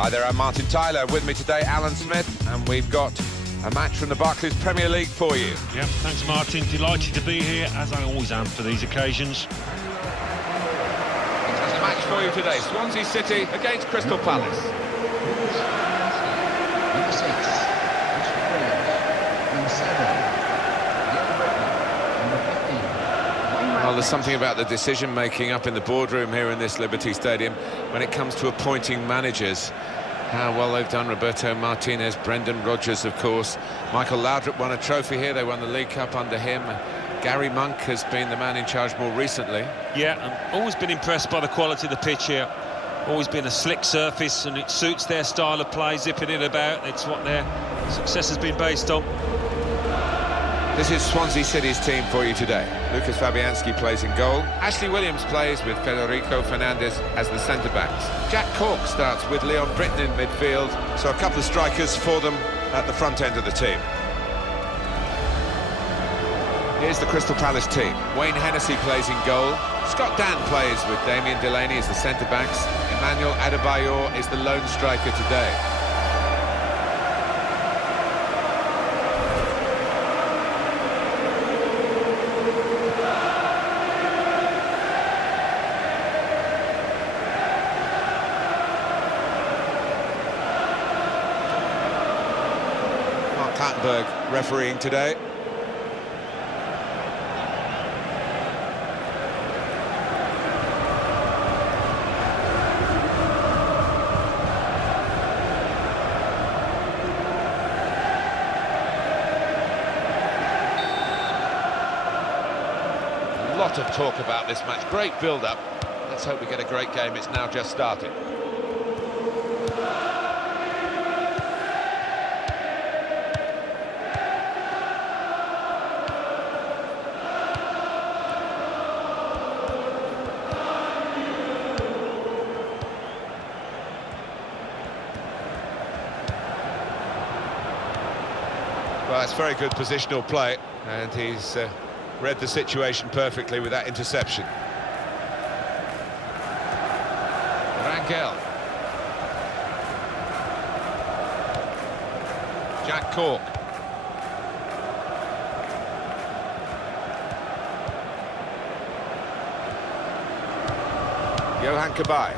Hi there, I'm Martin Tyler. With me today, Alan Smith, and we've got a match from the Barclays Premier League for you. Yeah, thanks Martin. Delighted to be here, as I always am for these occasions. There's a match for you today. Swansea City against Crystal Palace. Number 6, number 7, number 15. Well, there's something about the decision-making up in the boardroom here in this Liberty Stadium when it comes to appointing managers. How well they've done. Roberto Martinez, Brendan Rodgers, of course. Michael Laudrup won a trophy here. They won the League Cup under him. Gary Monk has been the man in charge more recently. Yeah, I've always been impressed by the quality of the pitch here. Always been a slick surface, and it suits their style of play, zipping it about. It's what their success has been based on. This is Swansea City's team for you today. Lucas Fabianski plays in goal. Ashley Williams plays with Federico Fernandez as the centre-backs. Jack Cork starts with Leon Britton in midfield. So a couple of strikers for them at the front end of the team. Here's the Crystal Palace team. Wayne Hennessy plays in goal. Scott Dan plays with Damien Delaney as the centre-backs. Emmanuel Adebayor is the lone striker today. Kattenberg refereeing today. A lot of talk about this match. Great build-up. Let's hope we get a great game. It's now just started. Well, it's very good positional play, and he's read the situation perfectly with that interception. Rangel. Jack Cork. Johan Cabaye.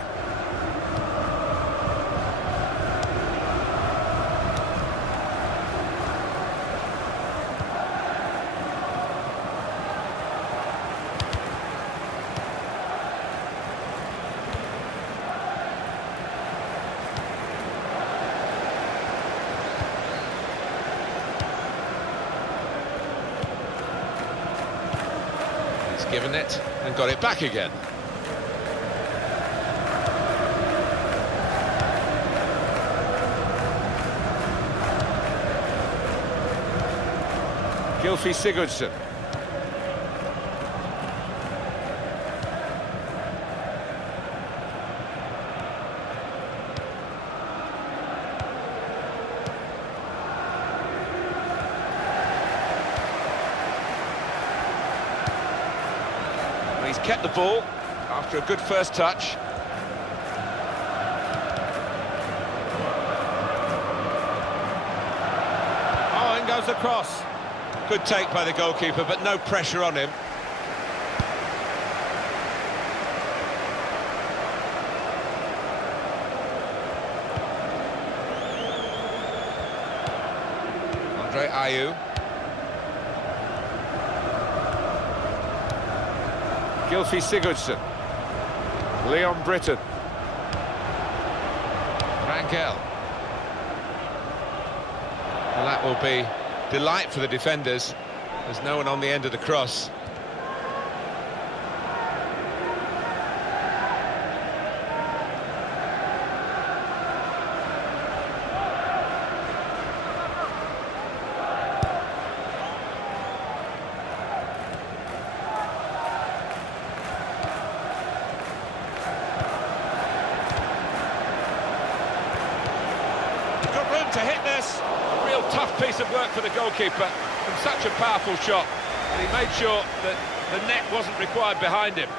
Given it and got it back again. Gylfi Sigurdsson. He's kept the ball after a good first touch. Oh, in goes the cross. Good take by the goalkeeper, but no pressure on him. Andre Ayew. Gylfi Sigurdsson. Leon Britton. Rangel. Well, that will be delight for the defenders. There's no one on the end of the cross. To hit this, a real tough piece of work for the goalkeeper from such a powerful shot, and he made sure that the net wasn't required behind him.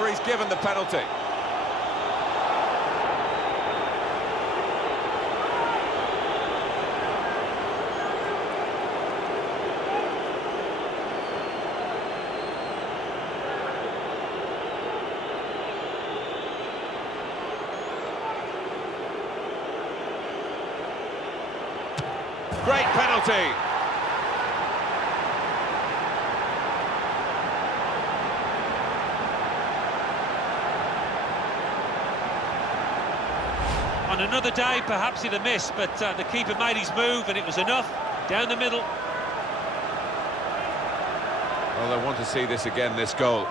referee's given the penalty. Great penalty. On another day, perhaps he'd have missed, but the keeper made his move and it was enough. Down the middle. Well, they want to see this again, this goal.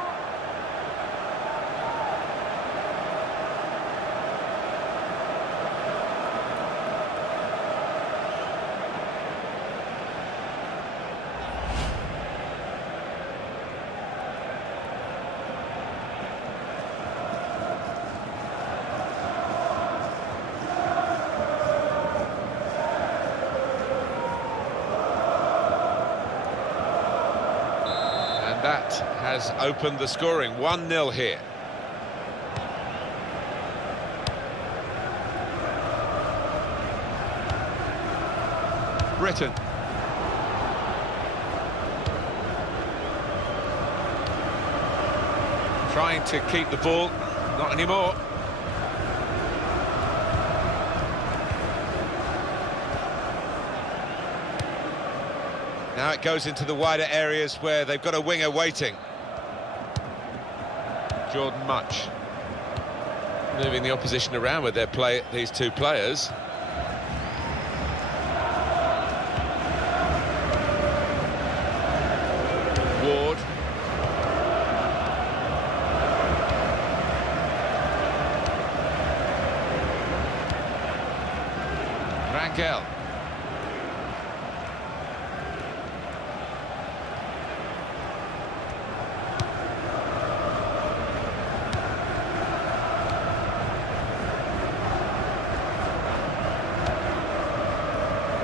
That has opened the scoring. 1-0 here. Britain. Trying to keep the ball. Not anymore. Now it goes into the wider areas where they've got a winger waiting. Jordan Much. Moving the opposition around with these two players. Ward. Rangel.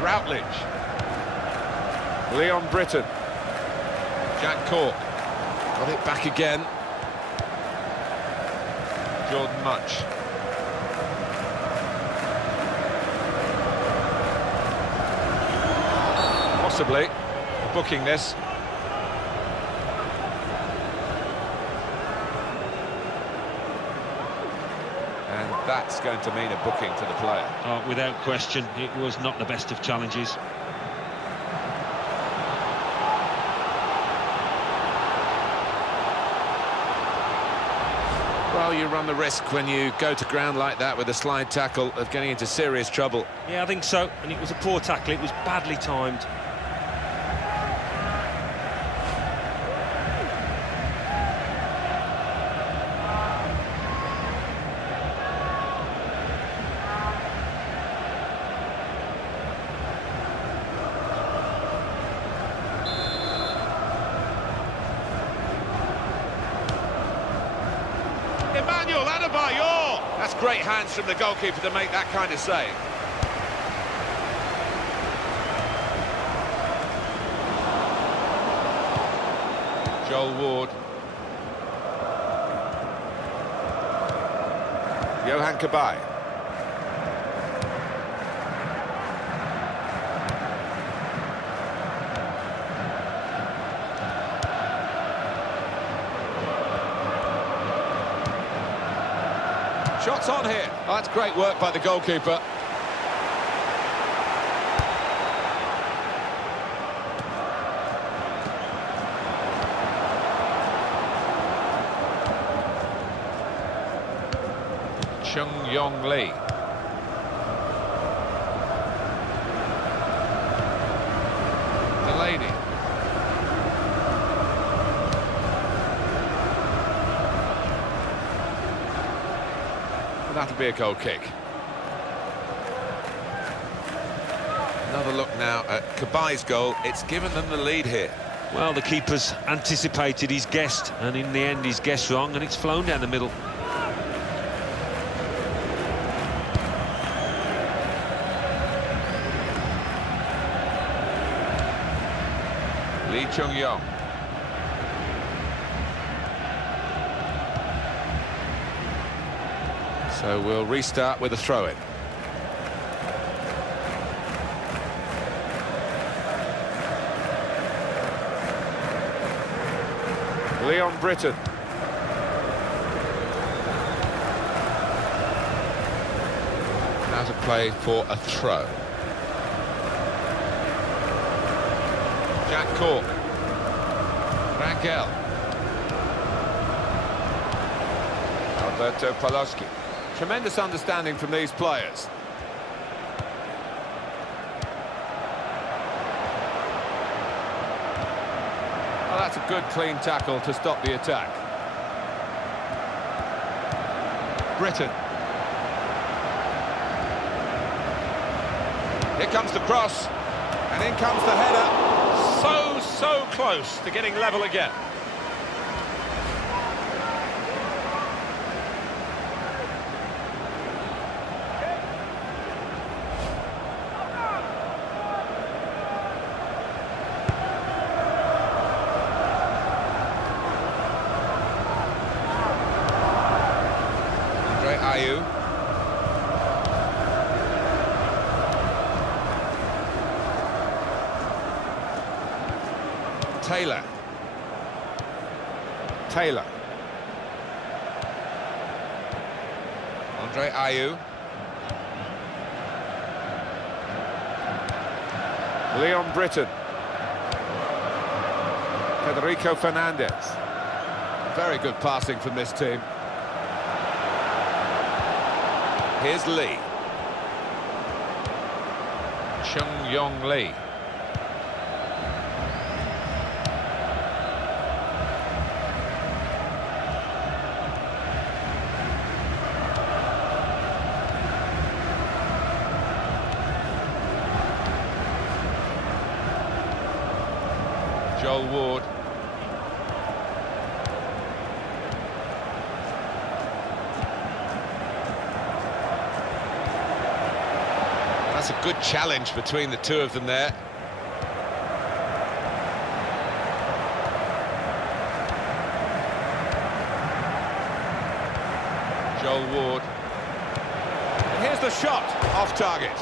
Routledge. Leon Britton. Jack Cork. Got it back again. Jordan Much. Possibly booking this. And that's going to mean a booking to the player. Oh, without question, it was not the best of challenges. Well, you run the risk when you go to ground like that with a slide tackle of getting into serious trouble. Yeah, I think so. And it was a poor tackle. It was badly timed. That's great hands from the goalkeeper to make that kind of save. Joel Ward. Johan Cabaye. Shots on here. Oh, that's great work by the goalkeeper. Chung Yong Lee. Delaney. That'll be a goal kick. Another look now at Cabaye's goal. It's given them the lead here. Well, the keeper's anticipated his guessed, and in the end he's guessed wrong, and it's flown down the middle. Lee Chung-yong. So we'll restart with a throw-in. Leon Britton. Now to play for a throw. Jack Cork. Rangel. Alberto Paloski. Tremendous understanding from these players. Well, that's a good clean tackle to stop the attack. Britton. Here comes the cross, and in comes the header. So close to getting level again. Ayew. Taylor. Andre Ayew. Leon Britton. Federico Fernandez. Very good passing from this team. Here's Lee. Chung Yong Lee. Joel Ward. That's a good challenge between the two of them there. Joel Ward. And here's the shot, off target.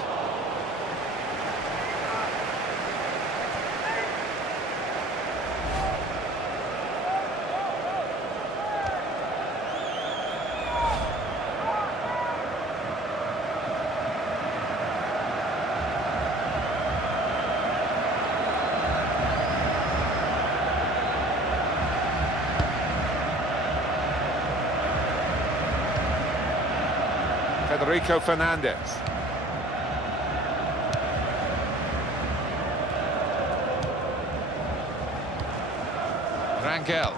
Federico Fernandez. Rangel.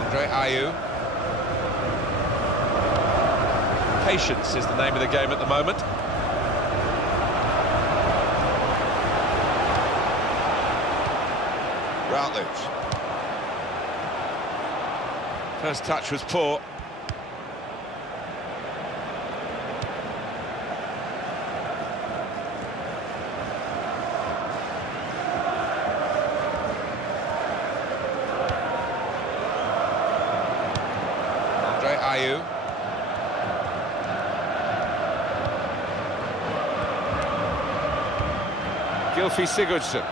Andre Ayew. Patience is the name of the game at the moment. Routledge. First touch was poor. Andre Ayew. Gylfi Sigurdsson.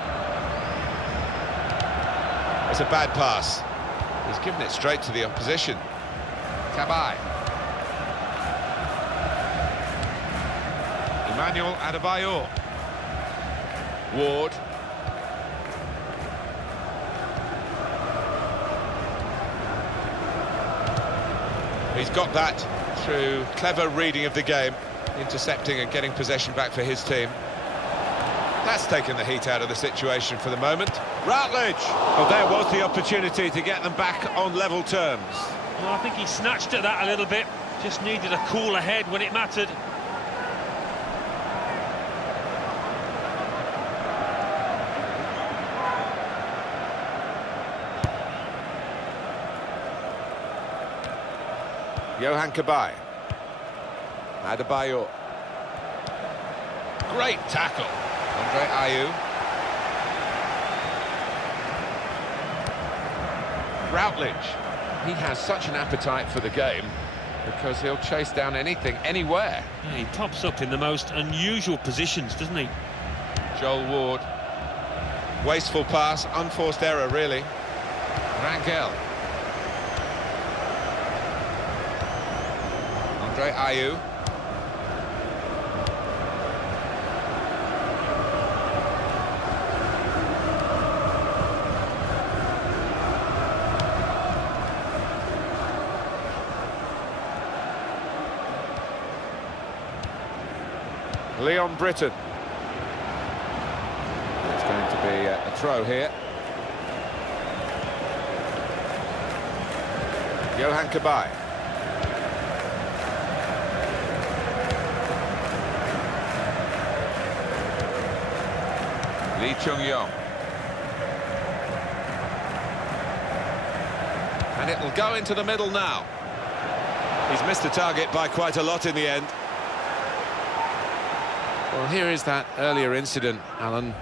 It's a bad pass. He's given it straight to the opposition. Cabaye. Emmanuel Adebayor. Ward. He's got that through clever reading of the game, intercepting and getting possession back for his team. That's taken the heat out of the situation for the moment. Routledge! Oh, there was the opportunity to get them back on level terms. Well, I think he snatched at that a little bit. Just needed a cooler head when it mattered. Yohan Cabaye. Adebayor. Great tackle. Andre Ayew. Routledge. He has such an appetite for the game because he'll chase down anything, anywhere. Yeah, he pops up in the most unusual positions, doesn't he? Joel Ward. Wasteful pass, unforced error, really. Rangel. Andre Ayew. Leon Britton. It's going to be a throw here. Johan Cabaye. Lee Chung-yong. And it'll go into the middle now. He's missed the target by quite a lot in the end. Well, here is that earlier incident, Alan.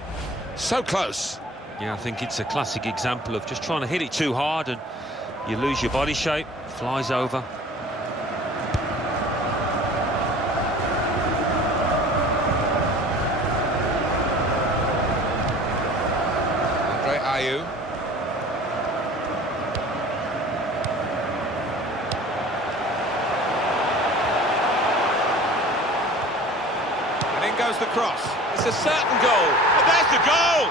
So close. Yeah, I think it's a classic example of just trying to hit it too hard and you lose your body shape, flies over. Andre Ayew. Goes the cross. It's a certain goal. And there's the goal!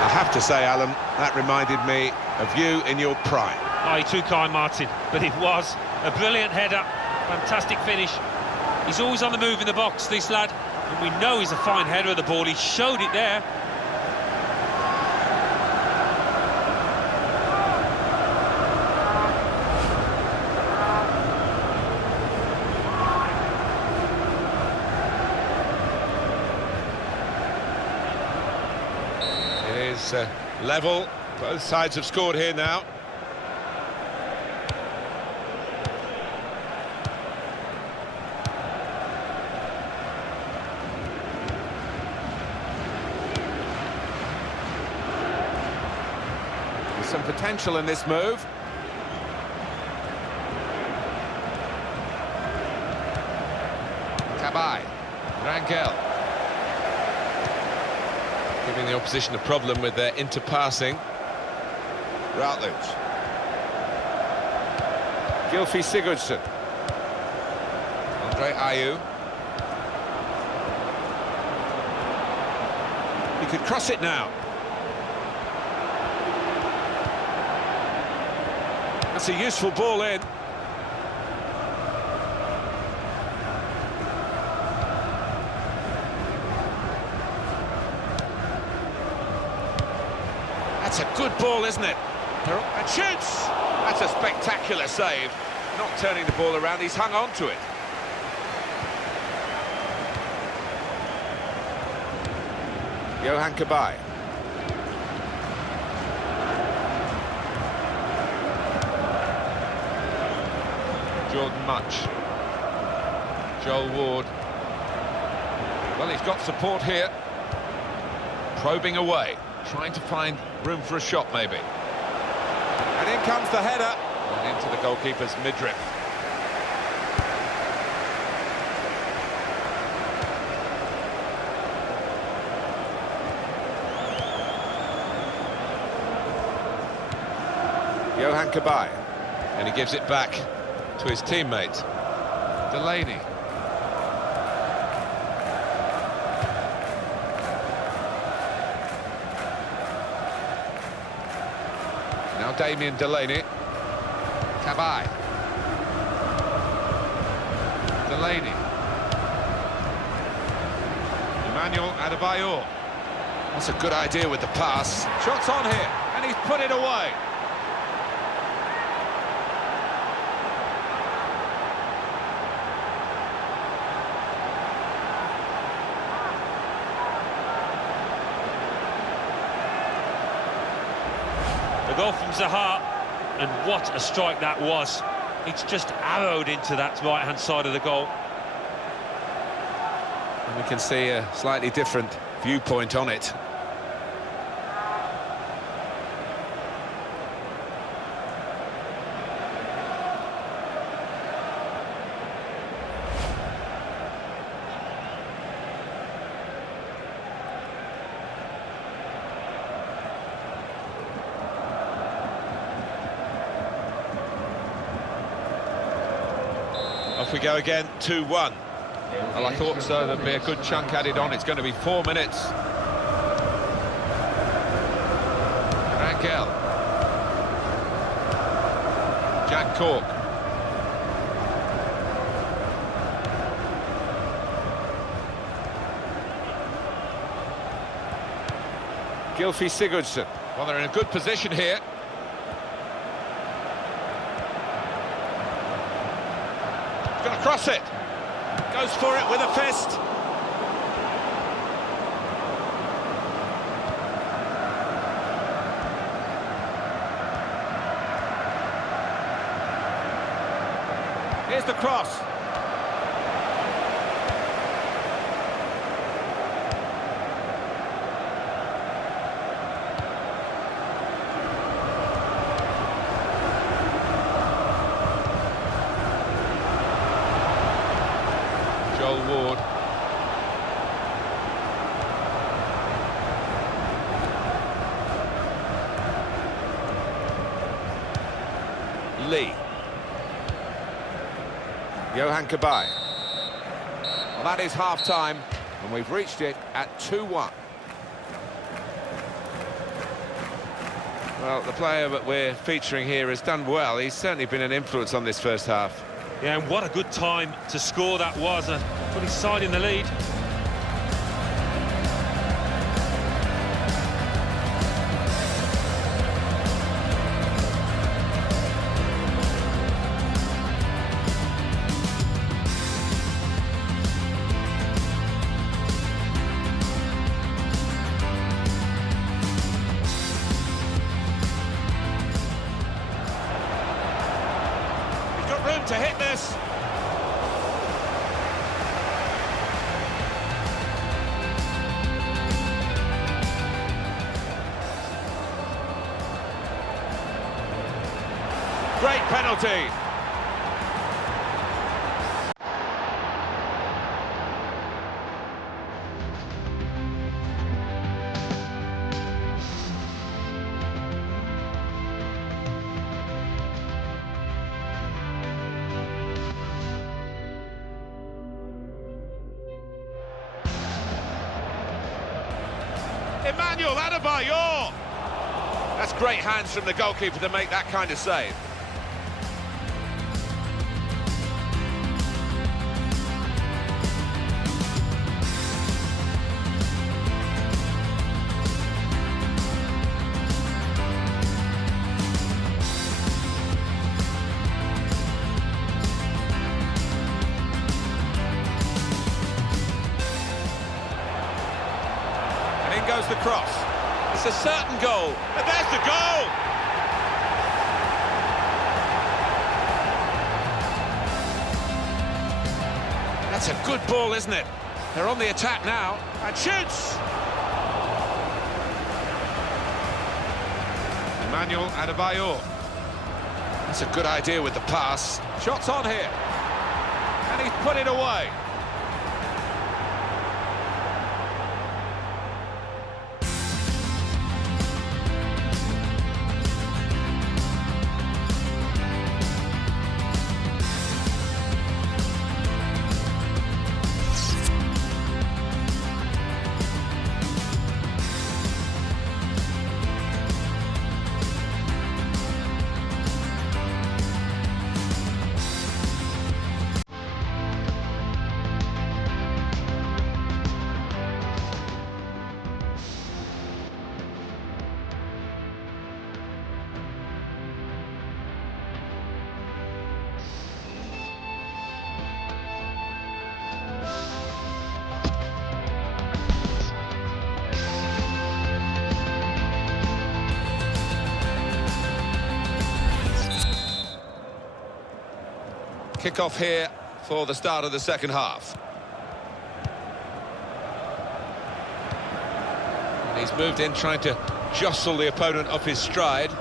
I have to say, Alan, that reminded me of you in your prime. Oh, you're too kind, Martin, but it was a brilliant header, fantastic finish. He's always on the move in the box, this lad, and we know he's a fine header of the ball. He showed it there. Level, both sides have scored here now. There's some potential in this move. Cabaye, Rangel. Giving the opposition a problem with their interpassing. Routledge. Gylfi Sigurdsson. Andre Ayew. He could cross it now. That's a useful ball in. That's a good ball, isn't it? And shoots! That's a spectacular save. Not turning the ball around, he's hung on to it. Johan Cabaye. Jordan Much. Joel Ward. Well, he's got support here. Probing away. Trying to find room for a shot, maybe. And in comes the header. And into the goalkeeper's midriff. Johan Cabaye. And he gives it back to his teammate, Delaney. Now Damien Delaney. Cabaye. Delaney. Emmanuel Adebayor. That's a good idea with the pass. Shots on here, and he's put it away. The goal from Zaha, and what a strike that was. It's just arrowed into that right-hand side of the goal. And we can see a slightly different viewpoint on it. Off we go again, 2-1. Well, I thought so, there'd be a good chunk added on. It's going to be 4 minutes. Rangel. Jack Cork. Gylfi Sigurdsson. Well, they're in a good position here. He's going to cross it. Goes for it with a fist. Here's the cross. Ward. Lee. Johan Cabaye. Well, that is half-time, and we've reached it at 2-1. Well, the player that we're featuring here has done well. He's certainly been an influence on this first half. Yeah, and what a good time to score that was. Put his side in the lead. Room to hit this. Great penalty. Emmanuel Adebayor. That's great hands from the goalkeeper to make that kind of save. In goes the cross. It's a certain goal, and there's the goal! That's a good ball, isn't it? They're on the attack now, and shoots! Emmanuel Adebayor. That's a good idea with the pass. Shots on here, and he's put it away. Kick-off here for the start of the second half. And he's moved in, trying to jostle the opponent off his stride.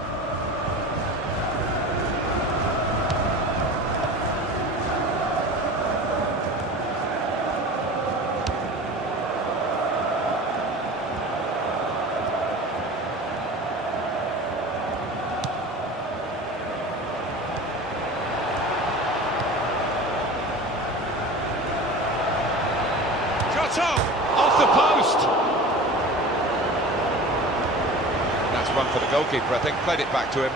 shot off the post. That's one for the goalkeeper, I think. Played it back to him.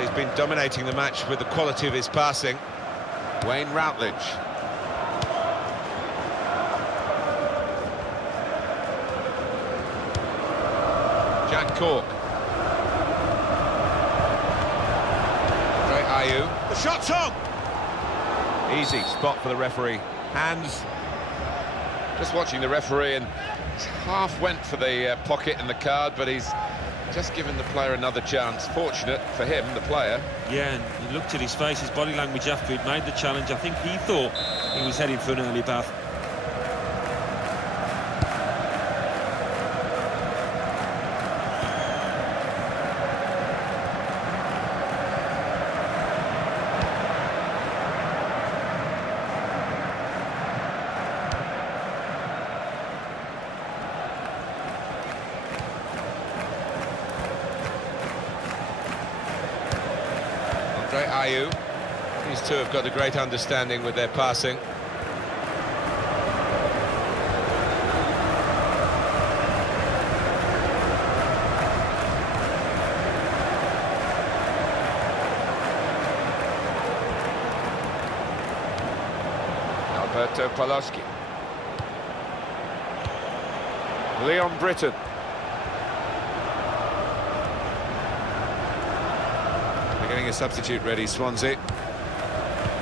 He's been dominating the match with the quality of his passing. Wayne Routledge. Jack Cork. Great Ayew. The shot's on! Easy spot for the referee. Hands. Just watching the referee, and half went for the pocket and the card, but he's just given the player another chance. Fortunate for him, the player. Yeah, and he looked at his face, his body language after he'd made the challenge. I think he thought he was heading for an early bath. Ayew. These two have got a great understanding with their passing. Alberto Paloski. Leon Britton. Getting a substitute ready, Swansea.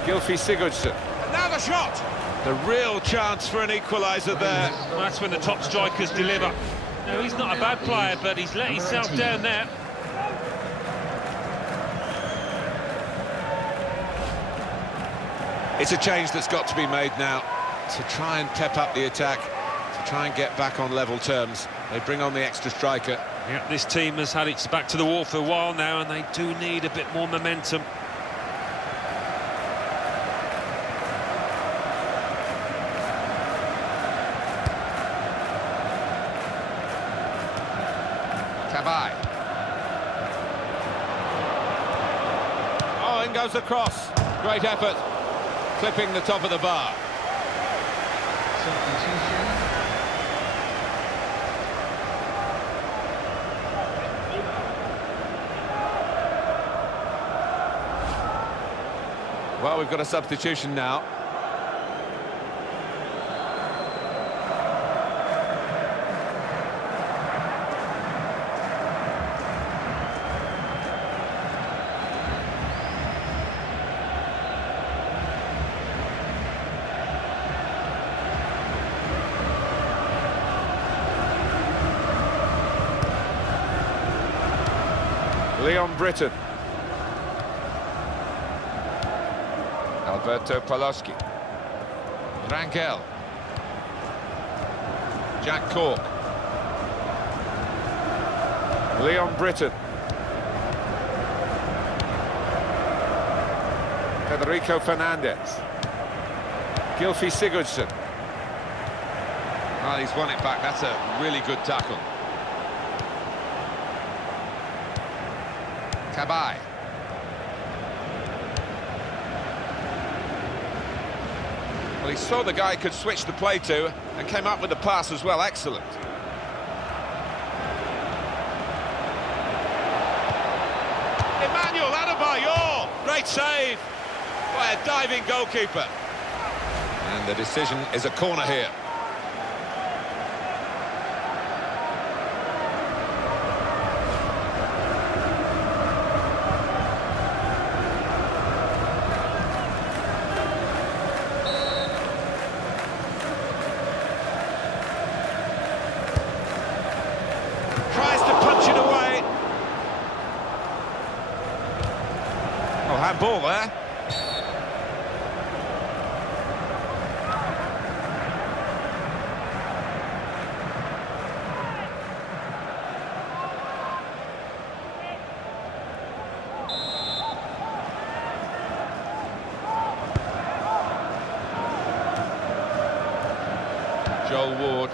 Gylfi Sigurdsson. Now the shot! The real chance for an equaliser there. That's when the top strikers deliver. No, he's not a bad player, but he's let himself down there. It's a change that's got to be made now to try and pep up the attack, to try and get back on level terms. They bring on the extra striker. Yeah, this team has had its back to the wall for a while now, and they do need a bit more momentum. Cabaye. Oh, in goes the cross. Great effort. Clipping the top of the bar. Well, we've got a substitution now. Leon Britton. Alberto Paloski. Rangel. Jack Cork. Leon Britton. Federico Fernandez. Gylfi Sigurdsson. Well, he's won it back. That's a really good tackle. Cabaye. Well, he saw the guy he could switch the play to and came up with the pass as well. Excellent. Emmanuel Adebayor. Great save by a diving goalkeeper. And the decision is a corner here. Handball there. Joel Ward.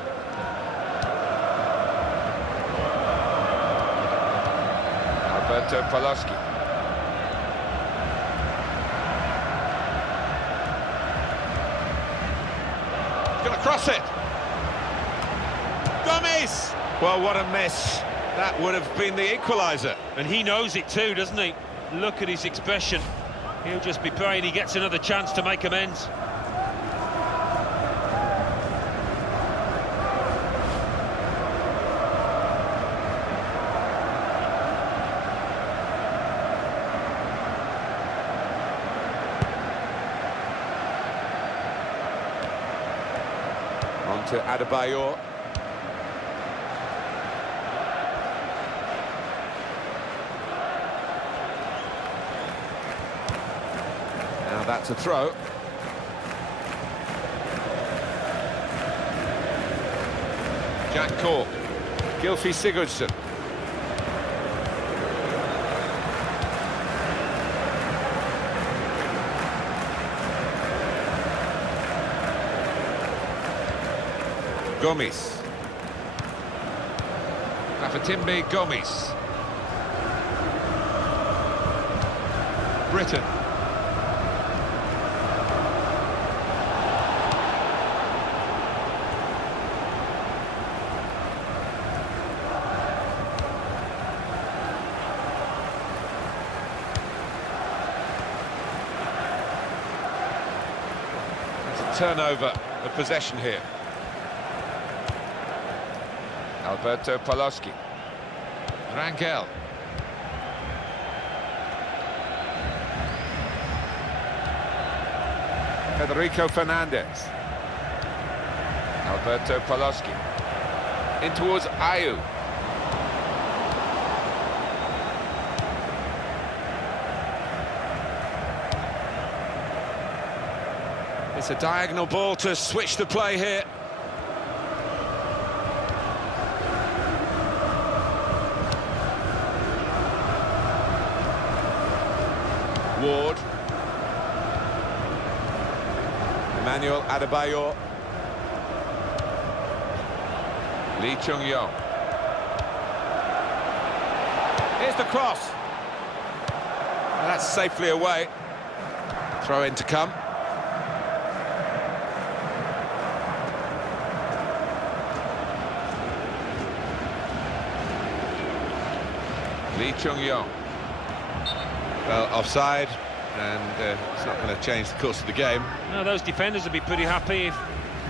Alberto Poloski. Going to cross it. Gomez! Well, what a miss. That would have been the equalizer. And he knows it too, doesn't he? Look at his expression. He'll just be praying he gets another chance to make amends. On to Adebayor. Now that's a throw. Jack Cork. Gylfi Sigurdsson. Gomes. Rafatimbe Gomes. Britain. It's a turnover of possession here. Alberto Poloski. Rangel. Federico Fernandez. Alberto Poloski. In towards Ayew. It's a diagonal ball to switch the play here. Ward. Emmanuel Adebayor. Lee Chung-yong. Here's the cross. That's safely away. Throw in to come. Lee Chung-yong. Well, offside, and it's not going to change the course of the game. No, those defenders will be pretty happy if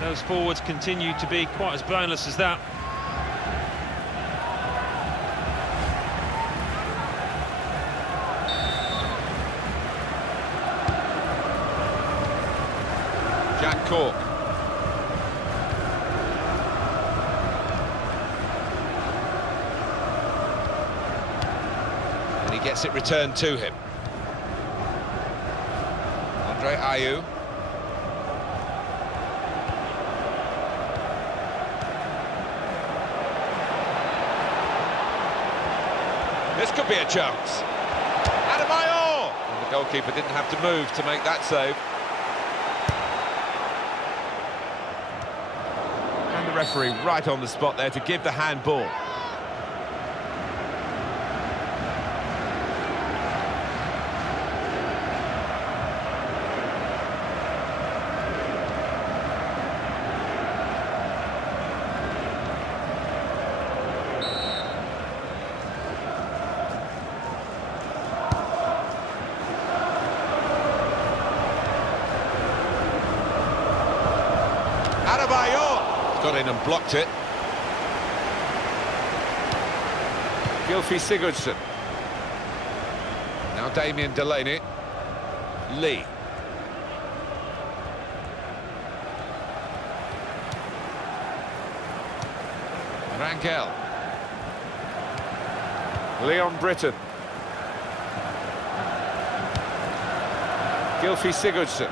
those forwards continue to be quite as blameless as that. Jack Cork. And he gets it returned to him. Ayew. This could be a chance. Adebayor! And the goalkeeper didn't have to move to make that save. And the referee right on the spot there to give the handball. Adebayor got in and blocked it. Gylfi Sigurdsson. Now Damien Delaney. Lee. Rangel. Leon Britton. Gylfi Sigurdsson.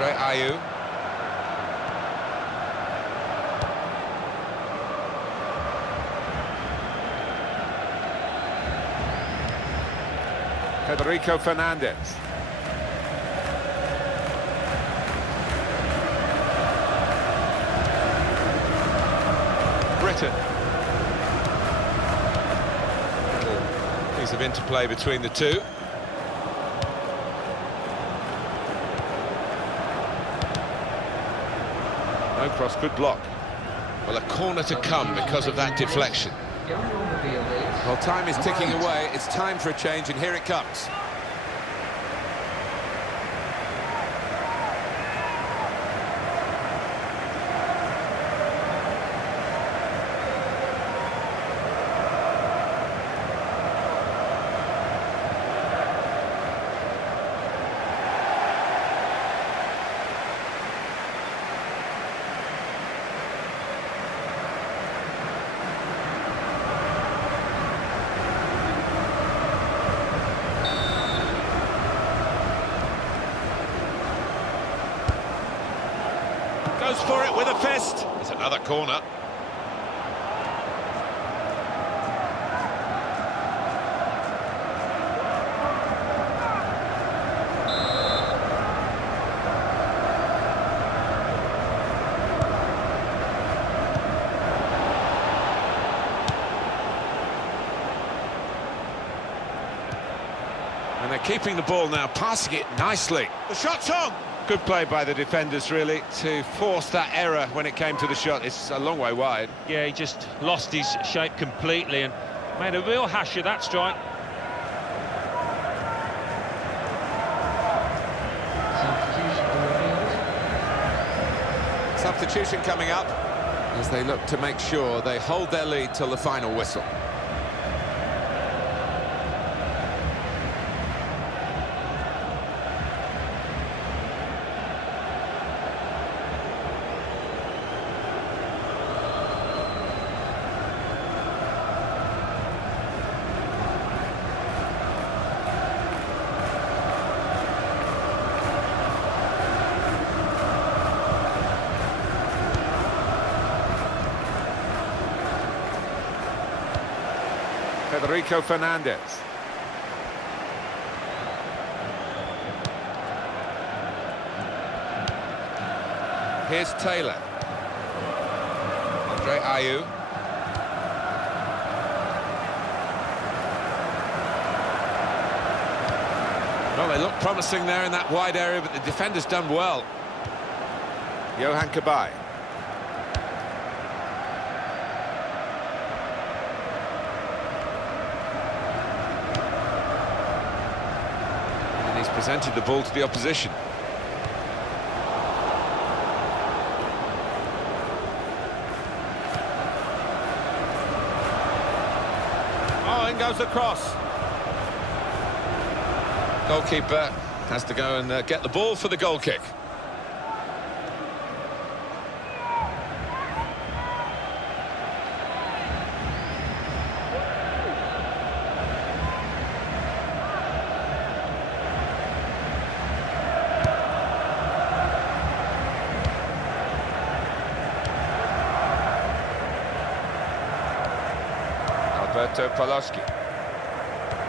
Ayew. Federico Fernandez. Britain. Piece of interplay between the two. No cross, good block. Well, a corner to come because of that deflection. Well, time is ticking away. It's time for a change, and here it comes. Goes for it with a fist. It's another corner. And they're keeping the ball now, passing it nicely. The shot's on. Good play by the defenders, really, to force that error when it came to the shot. It's a long way wide. Yeah, he just lost his shape completely and made a real hash of that strike. Substitution coming up as they look to make sure they hold their lead till the final whistle. Federico Fernandez. Here's Taylor. Andre Ayew. Well, they look promising there in that wide area, but the defender's done well. Johan Cabaye. Presented the ball to the opposition. Oh, in goes the cross. Goalkeeper has to go and get the ball for the goal kick. Alberto Paloski.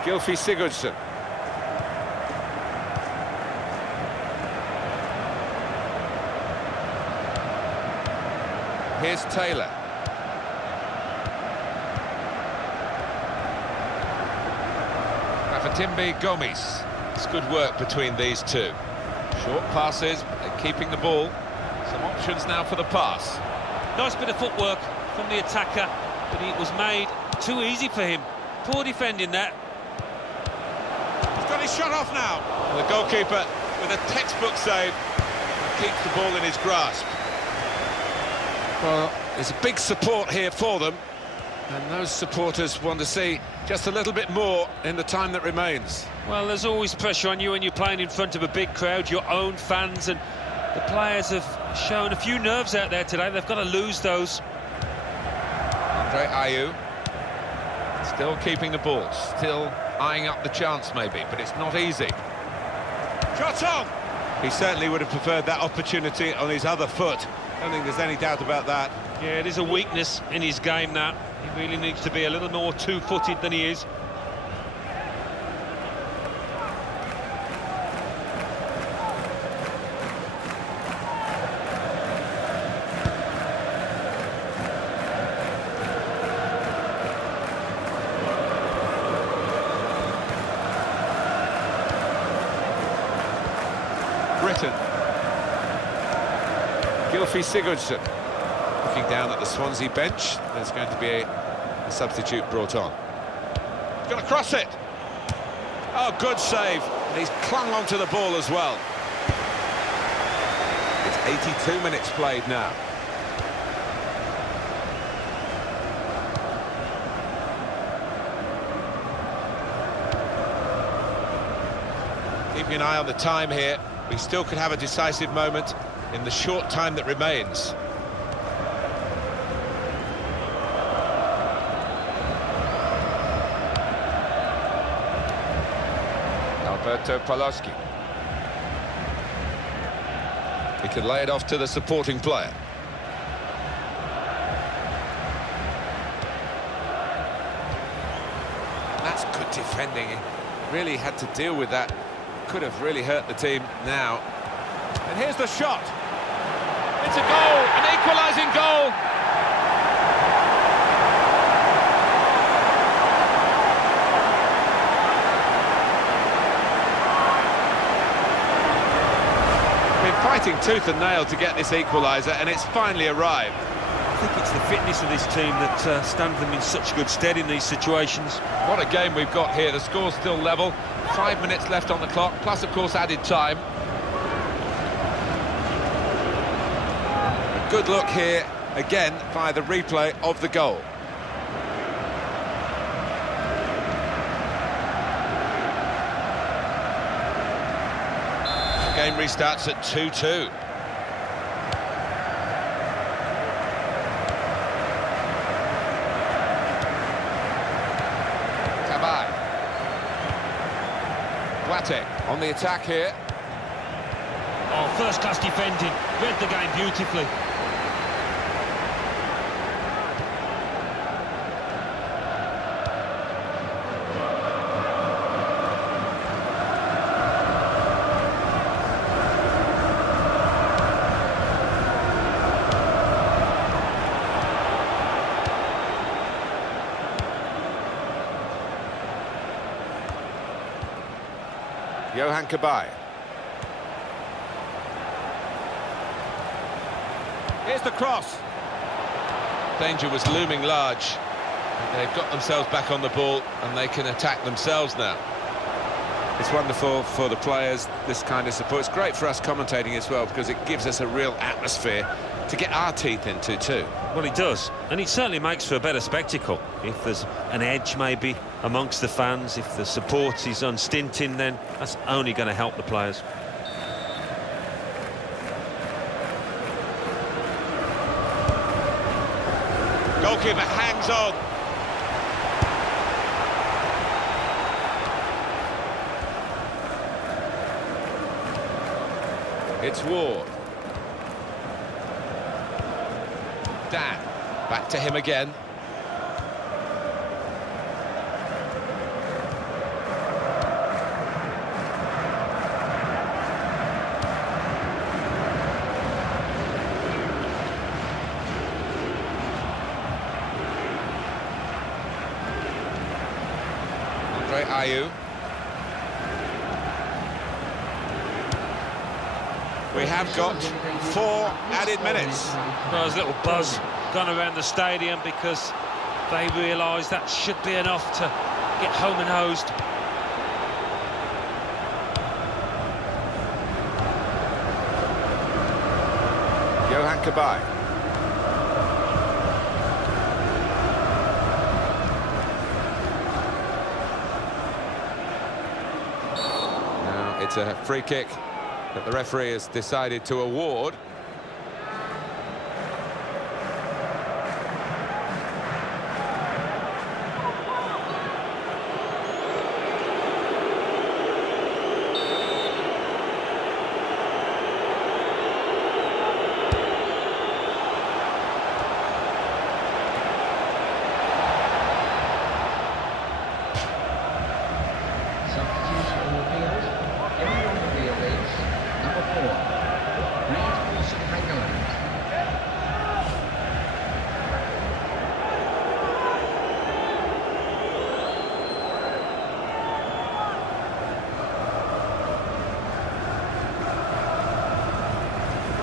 Gylfi Sigurdsson. Here's Taylor. Rafatimbi Gomes. It's good work between these two. Short passes, they're keeping the ball. Some options now for the pass. Nice bit of footwork from the attacker, but it was made too easy for him. Poor defending that. He's got his shot off now. And the goalkeeper with a textbook save keeps the ball in his grasp. Well, there's a big support here for them, and those supporters want to see just a little bit more in the time that remains. Well, there's always pressure on you when you're playing in front of a big crowd, your own fans, and the players have shown a few nerves out there today. They've got to lose those. Andre Ayew still keeping the ball, still eyeing up the chance maybe, but it's not easy. Shot on! He certainly would have preferred that opportunity on his other foot. I don't think there's any doubt about that. Yeah, it is a weakness in his game, that. He really needs to be a little more two-footed than he is. Gylfi Sigurdsson. Looking down at the Swansea bench, there's going to be a substitute brought on. Going to cross it. Oh, good save. And he's clung onto the ball as well. It's 82 minutes played now. Keeping an eye on the time here. We still could have a decisive moment in the short time that remains. Alberto Paloski. He can lay it off to the supporting player. That's good defending. He really had to deal with that. Could have really hurt the team now. And here's the shot. It's a goal, an equalising goal. Been fighting tooth and nail to get this equaliser, and it's finally arrived. I think it's the fitness of this team that stands them in such good stead in these situations. What a game we've got here. The score's still level. 5 minutes left on the clock, plus, of course, added time. A good look here, again, via the replay of the goal. The game restarts at 2-2. On the attack here. Oh, first-class defending. Read the game beautifully. Johan Cabaye. Here's the cross. Danger was looming large. They've got themselves back on the ball and they can attack themselves now. It's wonderful for the players, this kind of support. It's great for us commentating as well, because it gives us a real atmosphere to get our teeth into too. Well, it does, and it certainly makes for a better spectacle. If there's an edge maybe amongst the fans, if the support is unstinting, then that's only going to help the players. Goalkeeper hangs on. It's Ward. Dan, back to him again. Andre Ayew. We have got 4 added minutes. Well, there's a little buzz gone around the stadium because they realise that should be enough to get home and hosed. Johan Cabaye. Now it's a free kick that the referee has decided to award.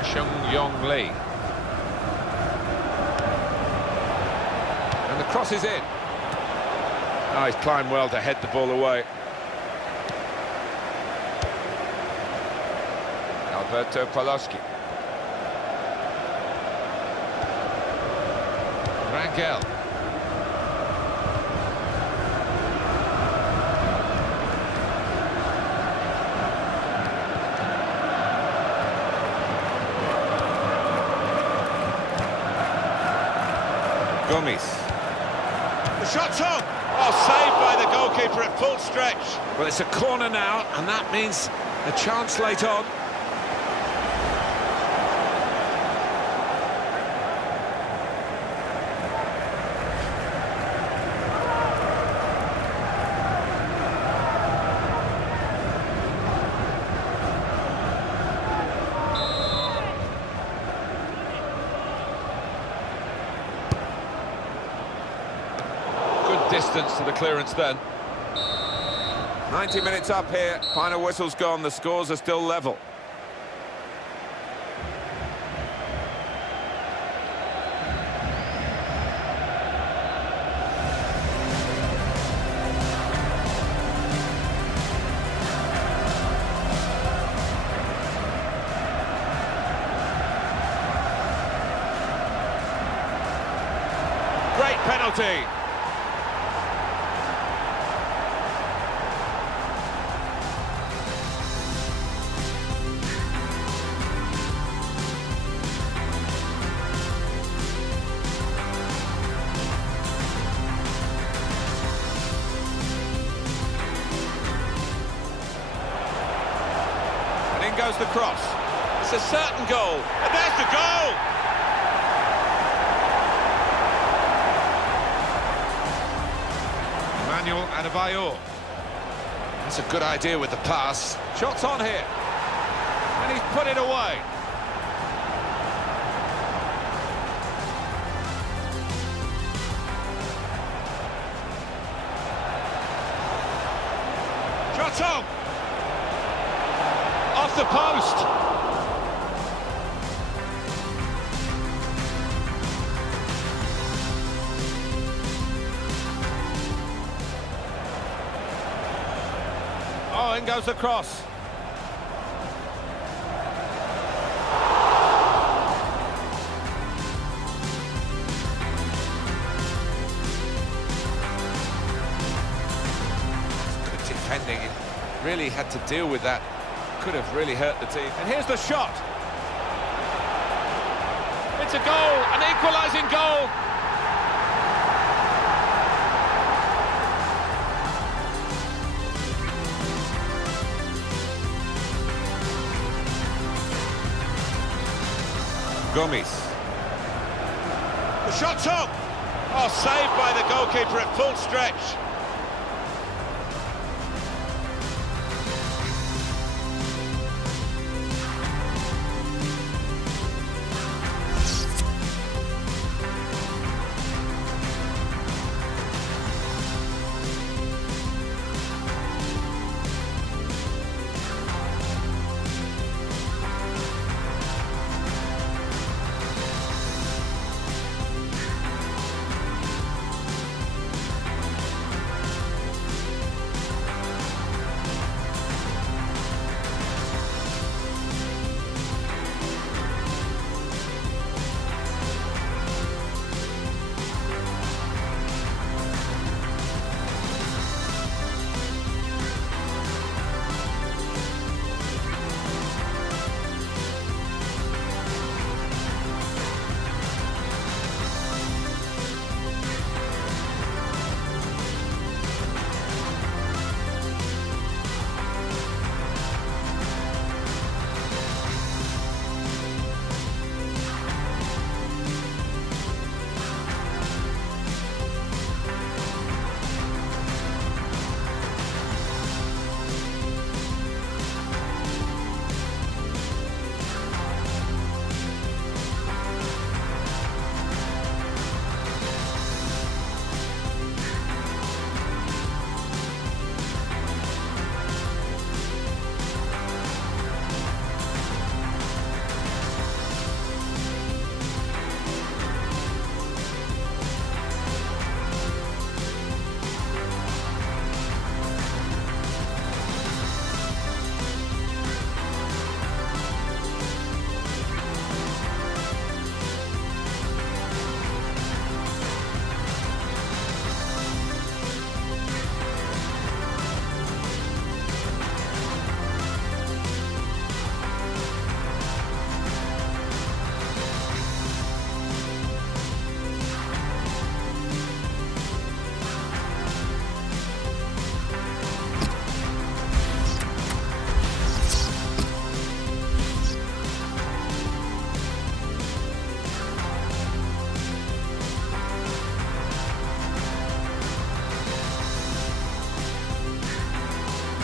Chung Yong Lee. crosses in. Oh, he's climbed well to head the ball away. Alberto Poloski. Rangel. Gomes. The shot's on. Oh, saved by the goalkeeper at full stretch. Well, it's a corner now, and that means a chance late on. Distance to the clearance then. 90 minutes up here, final whistle's gone, the scores are still level. Great penalty. Goes the cross. It's a certain goal, and there's the goal. Emmanuel Adebayor. That's a good idea with the pass. Shots on here, and he's put it away. Shots on. Off the post. Oh, in goes the cross. Good defending. It really had to deal with that. Could have really hurt the team. And here's the shot. It's a goal, an equalising goal. Gomes. The shot's on. Oh, saved by the goalkeeper at full stretch.